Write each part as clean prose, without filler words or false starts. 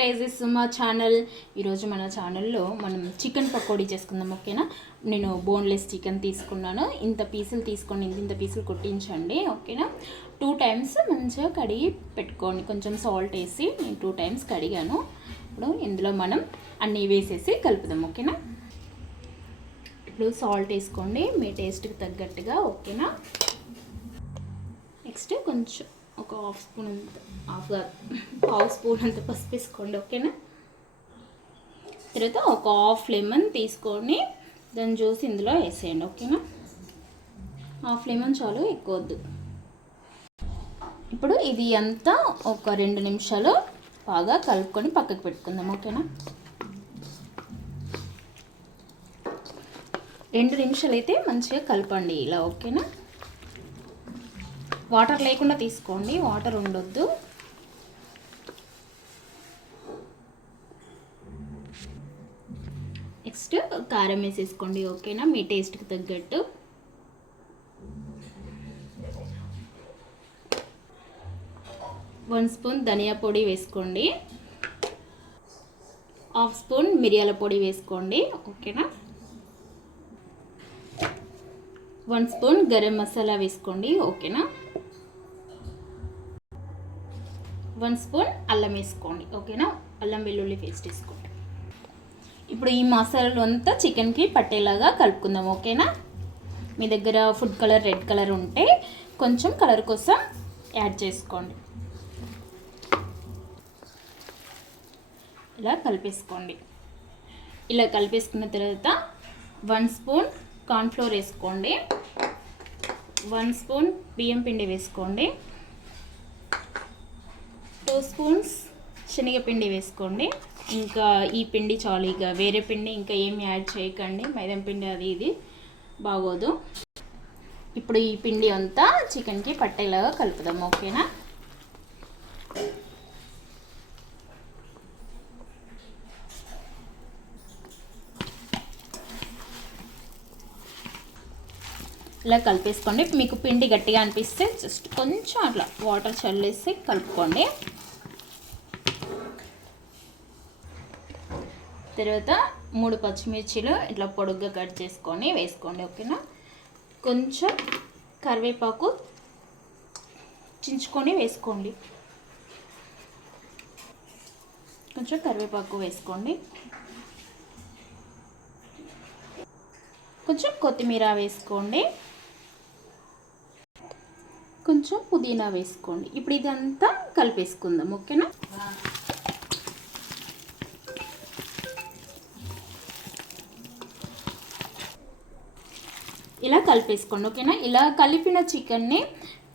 Prices మా channel. ఈరోజు మన ఛానల్లో మనం చికెన్ పకోడీ చేసుకుందాం. ఓకేనా, నేను బోన్లెస్ చికెన్ తీసుకున్నాను. ఇంత పీసులు తీసుకొని ఇంత పీసులు కొట్టించండి. ఓకేనా, 2 times మంచిగా కడిగి పెట్టుకోండి. కొంచెం సాల్ట్ వేసి నేను 2 times కడిగాను. ఇప్పుడు ఇందులో మనం అన్నీ వేసేసి కలుపుదాం. ఓకేనా, ఇప్పుడు సాల్ట్ వేసుకోండి మీ టేస్ట్కి తగ్గట్టుగా. ఓకేనా, నెక్స్ట్ కొంచెం ఒక హాఫ్ స్పూన్ అంత హాఫ్ స్పూన్ అంత పసుపు వేసుకోండి. ఓకేనా, తర్వాత ఒక హాఫ్ లెమన్ తీసుకొని దాని జ్యూస్ ఇందులో వేసేయండి. ఓకేనా, హాఫ్ లెమన్ చాలు, ఎక్కువ వద్దు. ఇప్పుడు ఇది అంతా ఒక 2 నిమిషాలు బాగా కలుపుకొని పక్కకు పెట్టుకుందాం. ఓకేనా, 2 నిమిషాలు అయితే మంచిగా కలపండి ఇలా. ఓకేనా, వాటర్ లేకుండా తీసుకోండి, వాటర్ ఉండొద్దు. నెక్స్ట్ కారం వేసేసుకోండి. ఓకేనా, మీ టేస్ట్కి తగ్గట్టు. వన్ స్పూన్ ధనియా పొడి వేసుకోండి, హాఫ్ స్పూన్ మిరియాల పొడి వేసుకోండి. ఓకేనా, 1 స్పూన్ గరం మసాలా వేసుకోండి. ఓకేనా, 1 స్పూన్ అల్లం వేసుకోండి. ఓకేనా, అల్లం వెల్లుల్లి పేస్ట్ వేసుకోండి. ఇప్పుడు ఈ మసాలాలు అంతా చికెన్కి పట్టేలాగా కలుపుకుందాం. ఓకేనా, మీ దగ్గర ఫుడ్ కలర్ రెడ్ కలర్ ఉంటే కొంచెం కలర్ కోసం యాడ్ చేసుకోండి. ఇలా కలిపేసుకోండి. ఇలా కలిపేసుకున్న తర్వాత 1 స్పూన్ కార్న్ఫ్లోర్ వేసుకోండి, 1 స్పూన్ బియ్యం పిండి వేసుకోండి, 2 స్పూన్స్ శనగపిండి వేసుకోండి. ఇంకా ఈ పిండి చాలు, ఇక వేరే పిండి ఇంకా ఏమి యాడ్ చేయకండి. మైదా పిండి అది ఇది బాగోదు. ఇప్పుడు ఈ పిండి అంతా చికెన్కి పట్టేలాగా కలుపుదాం. ఓకేనా, ఇలా కలిపేసుకోండి. మీకు పిండి గట్టిగా అనిపిస్తే జస్ట్ కొంచెం అట్లా వాటర్ చల్లేసి కలుపుకోండి. తర్వాత 3 పచ్చిమిర్చిలు ఇట్లా పొడుగ్గా కట్ చేసుకొని వేసుకోండి. ఓకేనా, కొంచెం కరివేపాకు చించుకొని వేసుకోండి. కొంచెం కరివేపాకు వేసుకోండి, కొంచెం కొత్తిమీర వేసుకోండి, కొంచెం పుదీనా వేసుకోండి. ఇప్పుడు ఇదంతా కలిపేసుకుందాం. ఓకేనా, ఇలా కలిపేసుకోండి. ఓకేనా, ఇలా కలిపిన చికెన్ని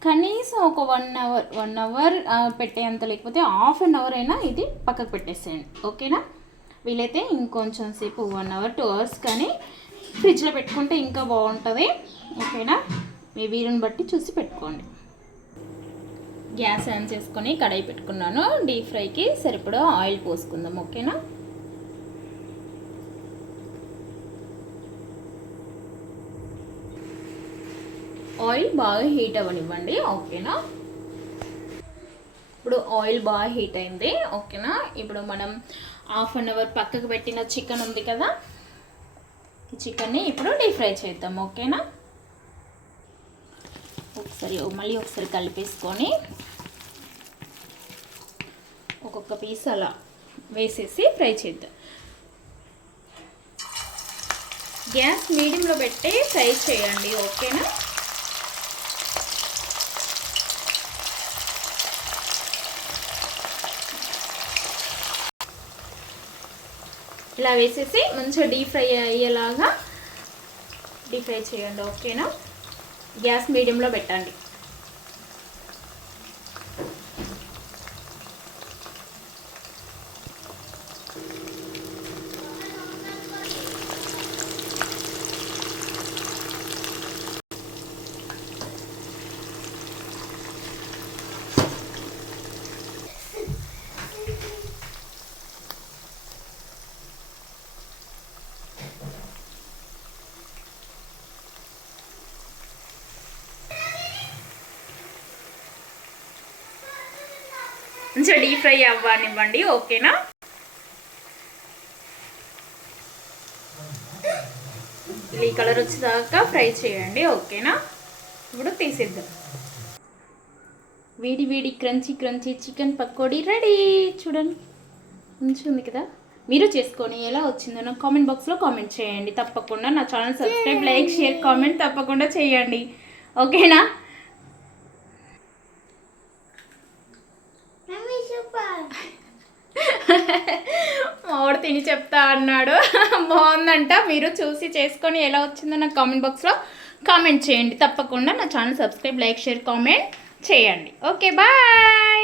కనీసం ఒక 1 అవర్ పెట్టేంత, లేకపోతే హాఫ్ అన్ అవర్ అయినా ఇది పక్కకు పెట్టేసేయండి. ఓకేనా, వీలైతే ఇంకొంచెం సేపు 1 అవర్ 2 అవర్స్ కానీ ఫ్రిడ్జ్లో పెట్టుకుంటే ఇంకా బాగుంటుంది. ఓకేనా, మీ వీలుని బట్టి చూసి పెట్టుకోండి. గ్యాస్ ఆన్ చేసుకొని కడాయి పెట్టుకున్నాను. డీప్ ఫ్రైకి సరిపడా ఆయిల్ పోసుకుందాం. ఓకేనా, ఆయిల్ బాగా హీట్ అవ్వనివ్వండి. ఓకేనా, ఇప్పుడు ఆయిల్ బాగా హీట్ అయింది. ఓకేనా, ఇప్పుడు మనం హాఫ్ అన్ అవర్ పక్కకు పెట్టిన చికెన్ ఉంది కదా, ఈ చికెన్ని ఇప్పుడు డీప్ ఫ్రై చేద్దాం. ఓకేనా, మళ్ళీ ఒకసారి కలిపేసుకొని ఒక్కొక్క పీస్ అలా వేసేసి ఫ్రై చేద్దాం. గ్యాస్ మీడియంలో పెట్టి ఫ్రై చేయండి. ఓకేనా, ఇలా వేసేసి మంచిగా డీప్ ఫ్రై అయ్యేలాగా డీప్ ఫ్రై చేయండి. ఓకేనా, గ్యాస్ మీడియంలో పెట్టండి. మంచిగా డీప్ ఫ్రై అవ్వనివ్వండి. ఓకేనా, ఇలా ఈ కలర్ వచ్చేదాకా ఫ్రై చేయండి, ఓకేనా. ఇప్పుడు తీసేద్దాం. వేడి వేడి crunchy crunchy chicken pakodi ready. చూడండి మంచిగా ఉంది కదా. మీరు చేసుకొని ఎలా వచ్చిందో నాకు కామెంట్ బాక్స్లో కామెంట్ చేయండి. తప్పకుండా నా channel subscribe, like, share, comment తప్పకుండా చేయండి, ఓకేనా. మావాడు తిని చెప్తా అన్నాడు. బాగుందంట. మీరు చూసి చేసుకొని ఎలా వచ్చిందో నాకు కామెంట్ బాక్స్లో కామెంట్ చేయండి. తప్పకుండా నా channel subscribe, like, share, comment చేయండి. Okay bye.